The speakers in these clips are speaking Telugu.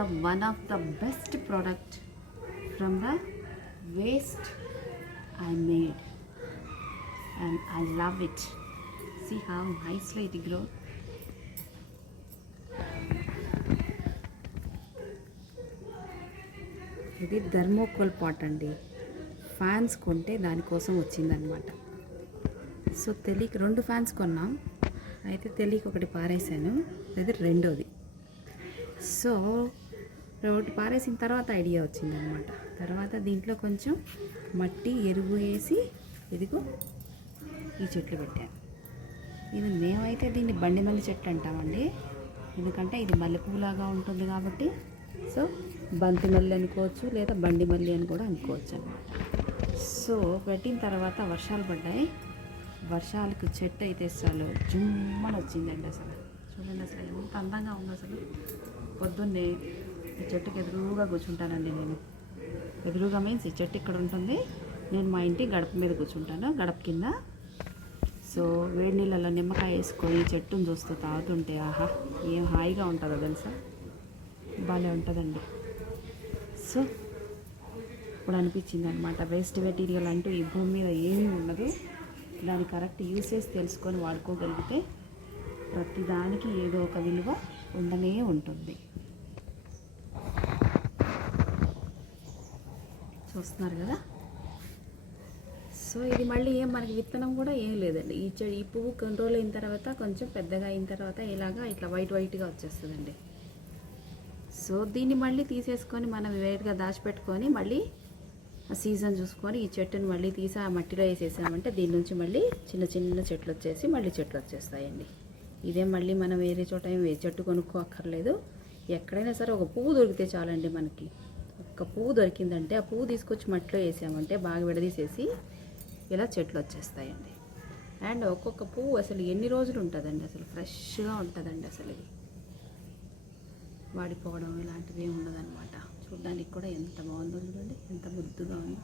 the one of the best product from the waste I made, and I love it. See how nicely it grows. ఇది థర్మోకోల్ పాట్ అండి. ఫ్యాన్స్ కొంటే దానికోసం వచ్చిందనమాట. సో తెలియక 2 ఫ్యాన్స్ కొన్నాం. అయితే తెలియక ఒకటి పారేసాను, అది రెండోది. సో ఒకటి పారేసిన తర్వాత ఐడియా వచ్చిందనమాట. తర్వాత దీంట్లో కొంచెం మట్టి ఎరువు వేసి ఇదిగో ఈ చెట్లు పెట్టాను. ఇది మేమైతే దీన్ని బండిమల్లి చెట్టు అంటామండి. ఎందుకంటే ఇది మల్లెపూలాగా ఉంటుంది కాబట్టి. సో బంతి మల్లి అనుకోవచ్చు, లేదా బండి మల్లి అని కూడా అనుకోవచ్చు అనమాట. సో పెట్టిన తర్వాత వర్షాలు పడ్డాయి. వర్షాలకు చెట్టు అయితే అసలు జుమ్మని వచ్చిందండి. అసలు చూడండి, అసలు ఎంత అందంగా ఉంది. అసలు పొద్దున్నే ఈ చెట్టుకి ఎదురుగా కూర్చుంటానండి నేను. ఎదురుగా మీన్స్ ఈ చెట్టు ఇక్కడ ఉంటుంది, నేను మా ఇంటి గడప మీద కూర్చుంటాను, గడప కింద. సో వేడి నీళ్ళలో నిమ్మకాయ వేసుకొని చెట్టును చూస్తూ తాగుతుంటే ఆహా ఏం హాయిగా ఉంటుందో తెలుసా, బాగా ఉంటుందండి. సో ఇప్పుడు అనిపించింది అనమాట, వేస్ట్ మెటీరియల్ అంటూ ఈ భూమి మీద ఏమీ ఉండదు. దాని కరెక్ట్ యూసేజ్ తెలుసుకొని వాడుకోగలిగితే ప్రతిదానికి ఏదో ఒక విలువ ఉండనే ఉంటుంది. చూస్తున్నారు కదా. సో ఇది మళ్ళీ ఏం మనకి విత్తనం కూడా ఏం లేదండి. ఈ పువ్వు కొన్ని రోజులు అయిన తర్వాత కొంచెం పెద్దగా అయిన తర్వాత ఇట్లా వైట్గా వచ్చేస్తుందండి. సో దీన్ని మళ్ళీ తీసేసుకొని మనం వేరుగా దాచిపెట్టుకొని మళ్ళీ ఆ సీజన్ చూసుకొని ఈ చెట్టుని మళ్ళీ తీసి ఆ మట్టిలో వేసేసామంటే దీని నుంచి మళ్ళీ చిన్న చిన్న చెట్లు వచ్చేసి మళ్ళీ చెట్లు వచ్చేస్తాయండి. ఇదే మళ్ళీ మనం వేరే చోట చెట్టు కొనుక్కోక్కర్లేదు. ఎక్కడైనా సరే ఒక పువ్వు దొరికితే చాలండి మనకి. ఒక్క పువ్వు దొరికిందంటే ఆ పువ్వు తీసుకొచ్చి మట్టిలో వేసామంటే బాగా విడదీసేసి ఇలా చెట్లు వచ్చేస్తాయండి. అండ్ ఒక్కొక్క పువ్వు అసలు ఎన్ని రోజులు ఉంటుందండి, అసలు ఫ్రెష్గా ఉంటుందండి. అసలు ఇది వాడిపోవడం ఇలాంటివి ఏమి ఉండదన్నమాట. చూడడానికి కూడా ఎంత బాగుందో చూడండి, ఎంత ముద్దుగా ఉంది.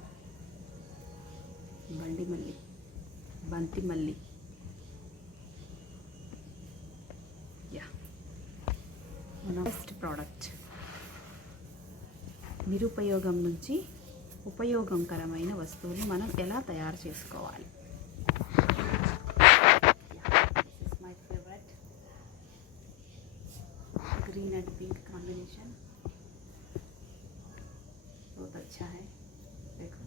బండి మల్లి, బంతి మల్లి, యా బెస్ట్ ప్రోడక్ట్. నిరుపయోగం నుంచి ఉపయోగకరమైన వస్తువులు మనం ఎలా తయారు చేసుకోవాలి. This is my favourite green and pink combination, बहुत अच्छा है. देखो